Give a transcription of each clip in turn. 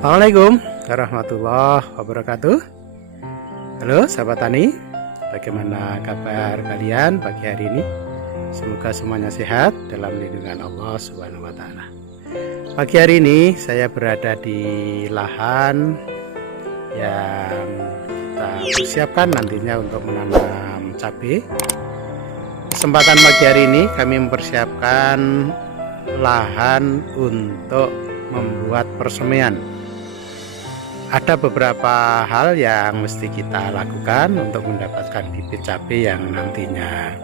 Assalamualaikum warahmatullahi wabarakatuh. Halo sahabat tani, bagaimana kabar kalian pagi hari ini? Semoga semuanya sehat dalam lindungan Allah Subhanahu wa Ta'ala. Pagi hari ini saya berada di lahan yang kita persiapkan nantinya untuk menanam cabai. Kesempatan pagi hari ini kami mempersiapkan lahan untuk membuat persemaian. Ada beberapa hal yang mesti kita lakukan untuk mendapatkan bibit cabai yang nantinya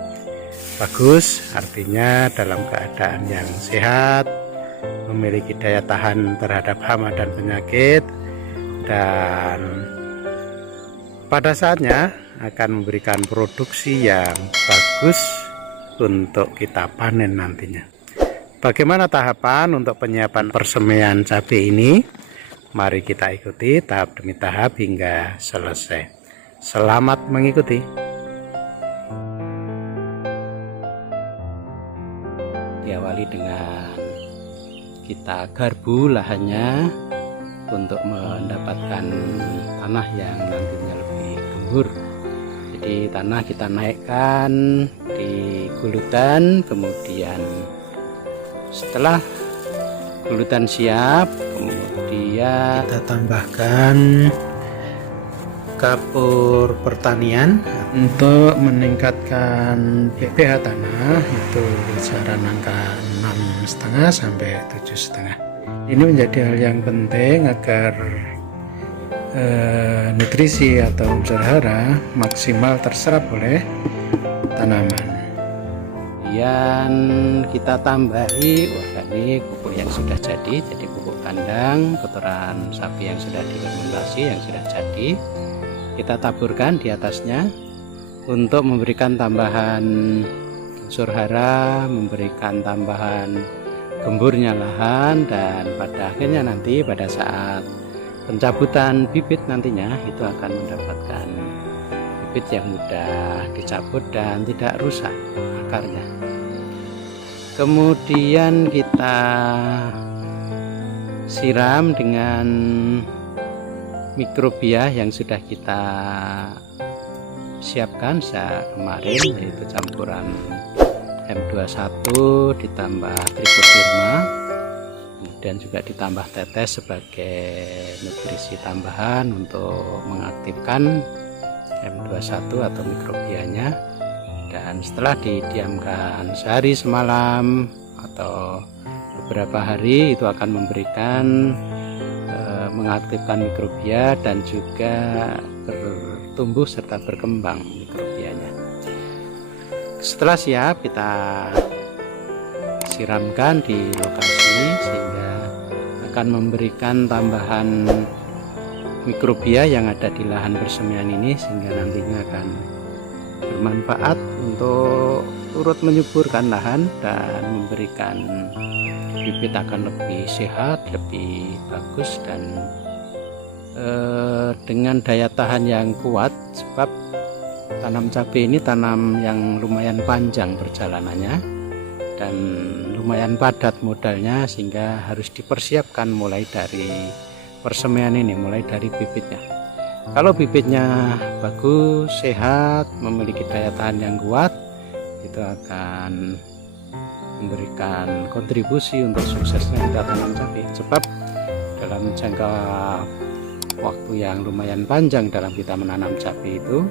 bagus, artinya dalam keadaan yang sehat, memiliki daya tahan terhadap hama dan penyakit, dan pada saatnya akan memberikan produksi yang bagus untuk kita panen nantinya. Bagaimana tahapan untuk penyiapan persemaian cabai ini? Mari kita ikuti tahap demi tahap hingga selesai. Selamat mengikuti. Diawali dengan kita garbu lahannya untuk mendapatkan tanah yang nantinya lebih gembur. Jadi tanah kita naikkan di gulutan, kemudian setelah gulutan siap, kemudian kita tambahkan kapur pertanian untuk meningkatkan pH tanah, itu kisaran angka 6,5 sampai 7,5. Ini menjadi hal yang penting agar nutrisi atau unsur hara maksimal terserap oleh tanaman. Kemudian kita tambahi organik pupuk yang sudah jadi pupuk kandang, kotoran sapi yang sudah difermentasi yang sudah jadi, kita taburkan di atasnya untuk memberikan tambahan unsur hara, memberikan tambahan gemburnya lahan, dan pada akhirnya nanti pada saat pencabutan bibit nantinya itu akan mendapatkan bibit yang mudah dicabut dan tidak rusak akarnya. Kemudian kita siram dengan mikrobia yang sudah kita siapkan sejak kemarin, yaitu campuran M21 ditambah Tricofirma, kemudian juga ditambah tetes sebagai nutrisi tambahan untuk mengaktifkan M21 atau mikrobianya. Dan setelah didiamkan sehari semalam atau beberapa hari, itu akan memberikan mengaktifkan mikrobia dan juga bertumbuh serta berkembang mikrobianya. Setelah siap, kita siramkan di lokasi sehingga akan memberikan tambahan mikrobia yang ada di lahan persemaian ini, sehingga nantinya akan bermanfaat untuk turut menyuburkan lahan dan memberikan bibit akan lebih sehat, lebih bagus, dan dengan daya tahan yang kuat, sebab tanam cabai ini tanam yang lumayan panjang perjalanannya dan lumayan padat modalnya, sehingga harus dipersiapkan mulai dari persemaian ini, mulai dari bibitnya. Kalau bibitnya bagus, sehat, memiliki daya tahan yang kuat, itu akan memberikan kontribusi untuk suksesnya kita tanam cabai. Sebab dalam jangka waktu yang lumayan panjang dalam kita menanam cabai itu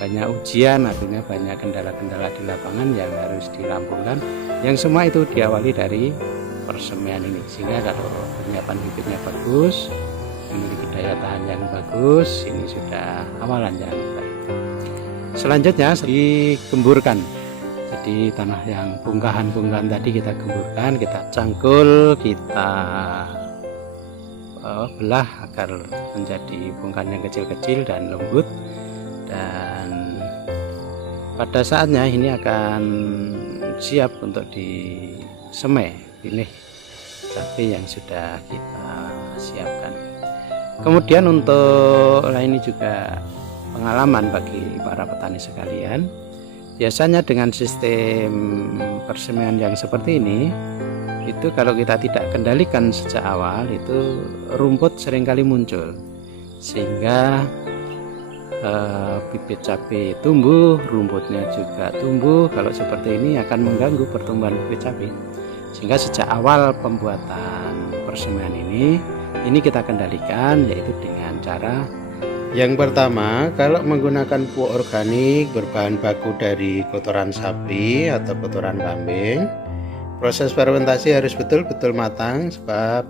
banyak ujian, artinya banyak kendala-kendala di lapangan yang harus dirampungkan, yang semua itu diawali dari persemaian ini. Sehingga kalau penyiapan bibitnya bagus, memiliki daya tahan yang bagus, ini sudah awalan yang baik. Selanjutnya digemburkan. Jadi tanah yang bongkahan-bongkahan tadi kita gemburkan, kita cangkul, kita belah agar menjadi bongkahan yang kecil-kecil dan lembut. Dan pada saatnya ini akan siap untuk disemai, pilih cabai yang sudah kita siapkan. Kemudian untuk ini juga pengalaman bagi para petani sekalian. Biasanya dengan sistem persemaian yang seperti ini, itu kalau kita tidak kendalikan sejak awal, itu rumput seringkali muncul, sehingga bibit cabai tumbuh, rumputnya juga tumbuh. Kalau seperti ini akan mengganggu pertumbuhan bibit cabai. Sehingga sejak awal pembuatan persemaian ini kita kendalikan, yaitu dengan cara yang pertama, kalau menggunakan pupuk organik berbahan baku dari kotoran sapi atau kotoran kambing, proses fermentasi harus betul-betul matang, sebab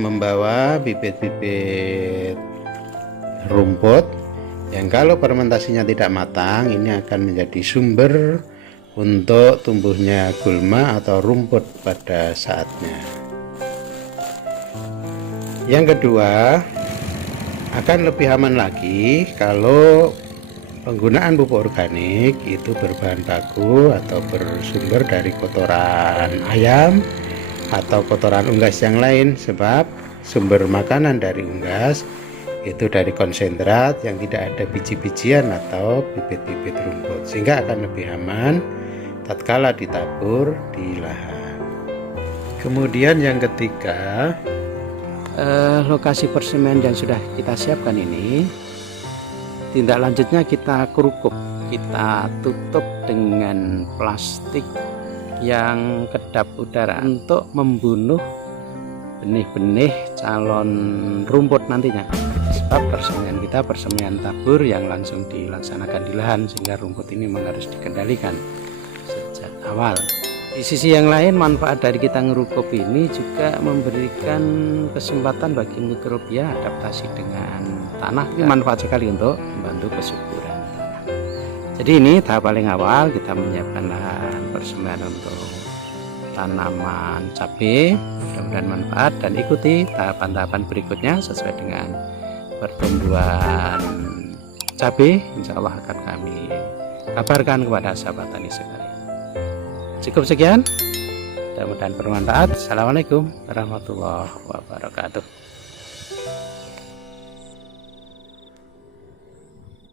membawa bibit-bibit rumput yang kalau fermentasinya tidak matang, ini akan menjadi sumber untuk tumbuhnya gulma atau rumput pada saatnya. Yang kedua, akan lebih aman lagi kalau penggunaan pupuk organik itu berbahan baku atau bersumber dari kotoran ayam atau kotoran unggas yang lain, sebab sumber makanan dari unggas itu dari konsentrat yang tidak ada biji-bijian atau bibit-bibit rumput, sehingga akan lebih aman tatkala ditabur di lahan. Kemudian yang ketiga, lokasi persemaian yang sudah kita siapkan ini, tindak lanjutnya kita kerukup, kita tutup dengan plastik yang kedap udara untuk membunuh benih-benih calon rumput nantinya. Sebab persemaian kita persemaian tabur yang langsung dilaksanakan di lahan, sehingga rumput ini memang harus dikendalikan sejak awal. Di sisi yang lain, manfaat dari kita ngerukup ini juga memberikan kesempatan bagi mikrobia adaptasi dengan tanah. Ini manfaat sekali untuk membantu kesuburan tanah. Jadi ini tahap paling awal, kita menyiapkan lahan persemaian untuk tanaman cabai. Mudah-mudahan manfaat, dan ikuti tahapan-tahapan berikutnya sesuai dengan pertumbuhan cabai. Insya Allah akan kami kabarkan kepada sahabat tani sekalian. Cukup sekian, mudah-mudahan bermanfaat. Assalamualaikum warahmatullahi wabarakatuh.